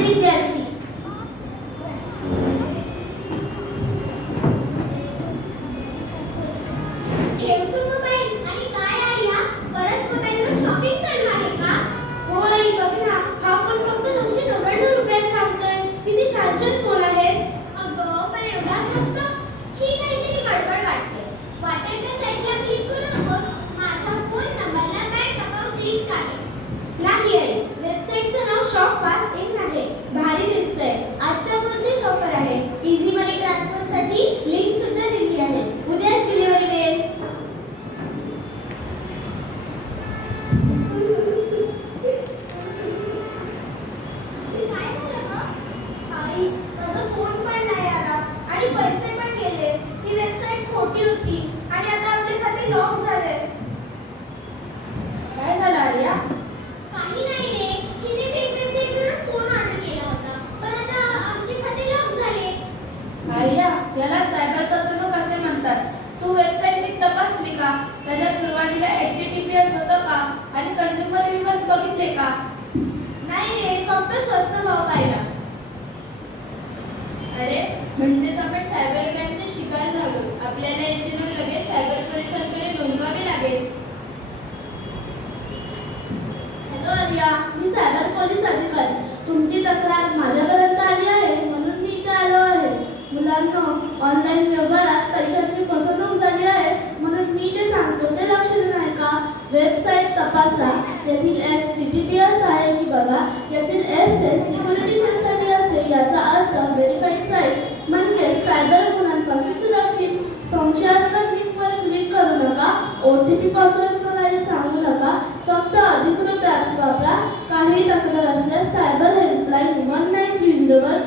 विद्यार्थी ठेवतो मोबाईल आणि काय आर्या परत मोबाईलवर शॉपिंग करणार आहे का? हो आई बघ ना, हा फोन फक्त 999 रुपयात सांगतोय. किती छान छान फोन आहेत. अगं पण एवढा स्वस्त? ही काहीतरी गडबड वाटते. वाटेल त्या साईटला क्लिक करू नकोस. माझा फोन नंबरला बँक अकाउंट लिंक आहे. नाही आई, वेबसाईटचं नाव शॉप फास्ट इन आहे. भारी दिसतंय. आजच्या कोणतीच ऑफर आहे. इझी मनी ट्रान्सफरसाठी लिंक सुद्धा दिली आहे. उद्याच डिलिव्हरी मिळेल. काय झालं गं? आई, माझा फोन पण नाही आला आणि पैसे पण गेले. ती वेबसाईट खोटी होती आणि आता आपले खाते लॉक झाले. काय झालं आर्या? काही नाही रे. हिने फेक वेबसाईटवरून फोन ऑर्डर केला होता. पण आता आमचे खाते लॉक झाले. आर्या, याला सायबर फसवणूक असे म्हणतात. तू वेबसाईट नीट तपासली का? त्याच्यात सुरुवातीला HTTPS होतं का? आणि कन्झ्युमर रिव्ह्यूज बघितले का? नाही रे, फक्त स्वस्त भाव पाहिला. अरे, म्हणजेच आपण सायबर क्राईमचे शिकार झालो. आपल्याला याची नोंद लगेच सायबर पोलिसांकडे नोंदवावी लागेल. हॅलो आर्या, मी सायबर पोलीस अधिकारी. तुमची तक्रार माझ्यापर्यंत आली आहे म्हणून मी इथे आलो आहे. मुलांना ऑनलाईन व्यवहारात पैशांची फसवणूक झाली आहे म्हणून मी ते सांगतो ते लक्ष देणार आहे का? वेबसाईट तपासा. यातील HTTPS आहे की बघा. यातील SS सिक्युरिटी सेलसाठी असते. याचा अर्थ व्हेरीफाईड साईट म्हणजे सायबर गुन्ह्यांपासून सुरक्षित. संशयास्पद लिंकवर क्लिक करू नका. OTP पासवर्ड कोणाला सांगू नका. फक्त अधिकृत ॲप्स वापरा. काही तक्रार असल्यास सायबर हेल्पलाईन 1930 वर